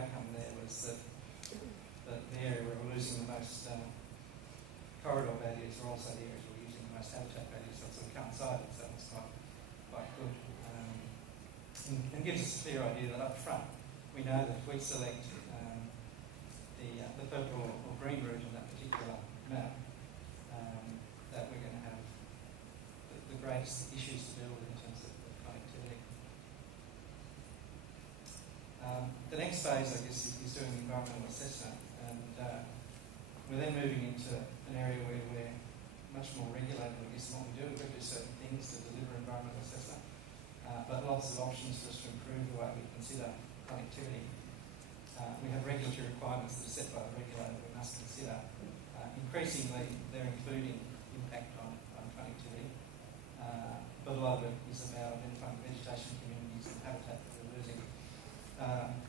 outcome there was that the area where we're losing the most corridor values were also the areas we're using the most habitat values, so it sort of coincided, so it was quite good. And gives us a clear idea that up front we know that if we select the purple or green route on that particular map, that we're going to have the greatest issues to deal with in terms of connectivity. The next phase, I guess, is doing the environmental assessment, and we're then moving into an area where we're much more regulated, I guess, in what we do. We've got to do certain things to deliver environmental assessment, but lots of options for us to improve the way we consider connectivity. We have regulatory requirements that are set by the regulator we must consider. Increasingly, they're including impact on connectivity, but a lot of it is about identifying vegetation communities and habitat that we're losing.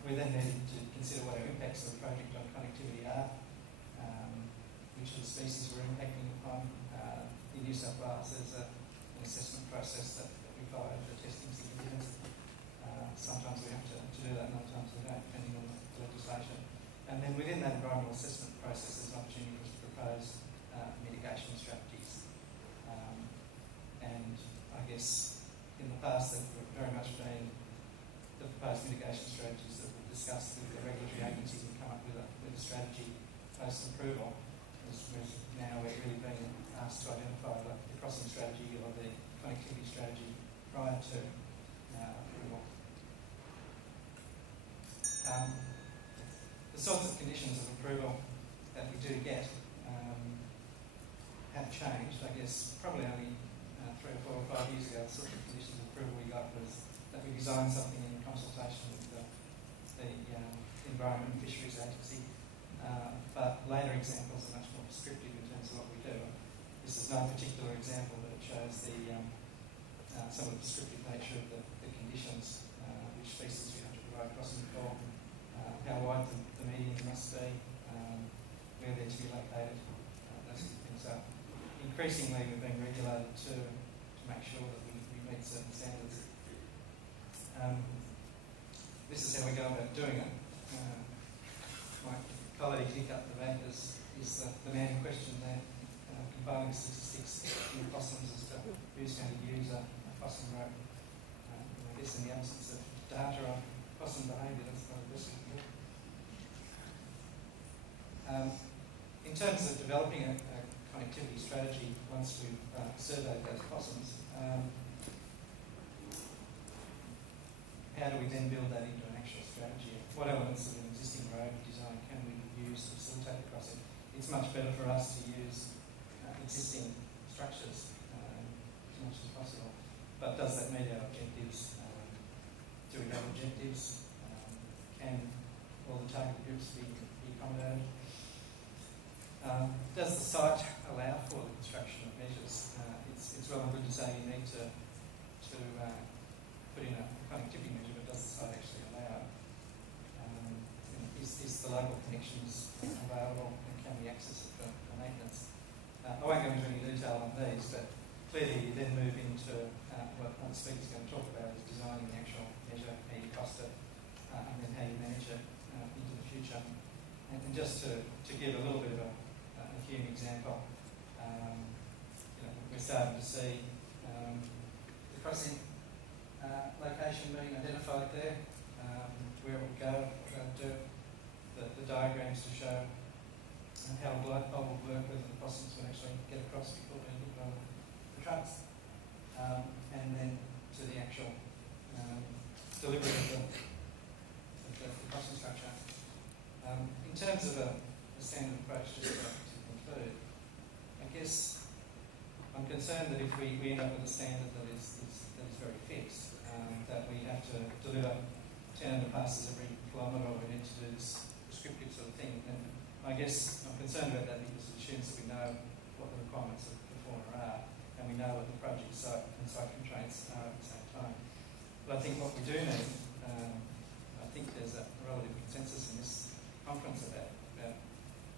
We then need to consider what our impacts of the project on connectivity are, which of the species we're impacting upon. In New South Wales, there's an assessment process that we follow for testing significance. Sometimes we have to do that, and other times we don't, depending on the legislation. And then within that environmental assessment process, there's an opportunity for us to propose mitigation strategies. And I guess in the past, they've very much been the proposed mitigation strategies that we've discussed with the regulatory agencies and come up with a strategy post-approval. Whereas now we're really being asked to identify the crossing strategy or the connectivity strategy prior to approval. The sorts of conditions of approval that we do get have changed. I guess probably only 3 or 4 or 5 years ago, the sort of conditions of approval we got was that we designed something in consultation with the Environment and Fisheries Agency. But later examples are much more prescriptive in terms of what we do. This is no particular example, but it shows some of the prescriptive nature of the conditions, which species we have to provide crossing for, how wide the median must be, where they're to be located, those sort of things. So increasingly we're being regulated to make sure that we meet certain standards. This is how we go about doing it. My colleague Nick up the back is the man in question there, compiling statistics in possums as to who's going to use a possum rope. I guess in the absence of data on possum behaviour, that's not a risk. In terms of developing a connectivity strategy, once we've surveyed those possums, how do we then build that into an actual strategy? What elements of an existing road design can we use to facilitate the crossing? It's much better for us to use existing structures as much as possible. But does that meet our objectives? Do we have objectives? Can all the target groups be accommodated? Does the site allow for the construction of measures? It's well and good to say you need to put in a connectivity measure, but does the site actually allow it? Is the local connections available, and can we access it for maintenance? I won't go into any detail on these, but clearly you then move into what the speaker's going to talk about is designing the actual measure, how you cost it, and then how you manage it into the future. And just to give a little bit of a human example, we're starting to see the crossing location being identified there, where it would go, what it would do, the diagrams to show how the light bulb will work, whether the possums will actually get across before being hit by the trucks, and then to the actual delivery of the crossing structure. In terms of a standard approach, just to conclude, I guess I'm concerned that if we end up with a standard that is very fixed, that we have to deliver 10 underpasses every kilometre, or we need to do this prescriptive sort of thing. And I guess I'm concerned about that because it assumes that we know what the requirements of the fauna are, and we know what the project site and site constraints are at the same time. But I think what we do need, I think there's a relative consensus in this conference about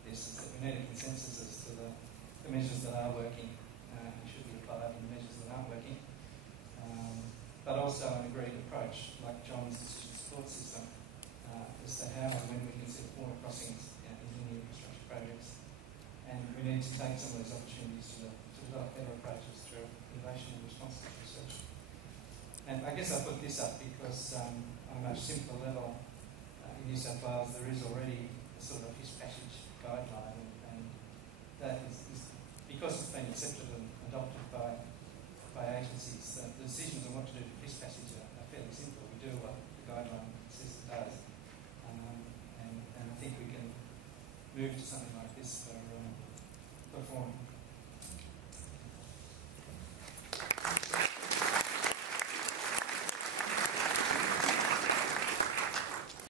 this, is that we need a consensus as to the measures that are working and should be applied, and the measures that aren't working. But also an agreed approach, like John's decision support system, as to how and when we consider water crossings in any infrastructure projects. And we need to take some of these opportunities to develop better approaches through innovation and responsible research. And I guess I put this up because on a much simpler level, in New South Wales there is already a sort of fish passage guideline, and that is because it's been accepted and adopted by agencies, the decisions on what to do for fish passage are fairly simple. We do what the guideline says it does, and I think we can move to something like this for foreign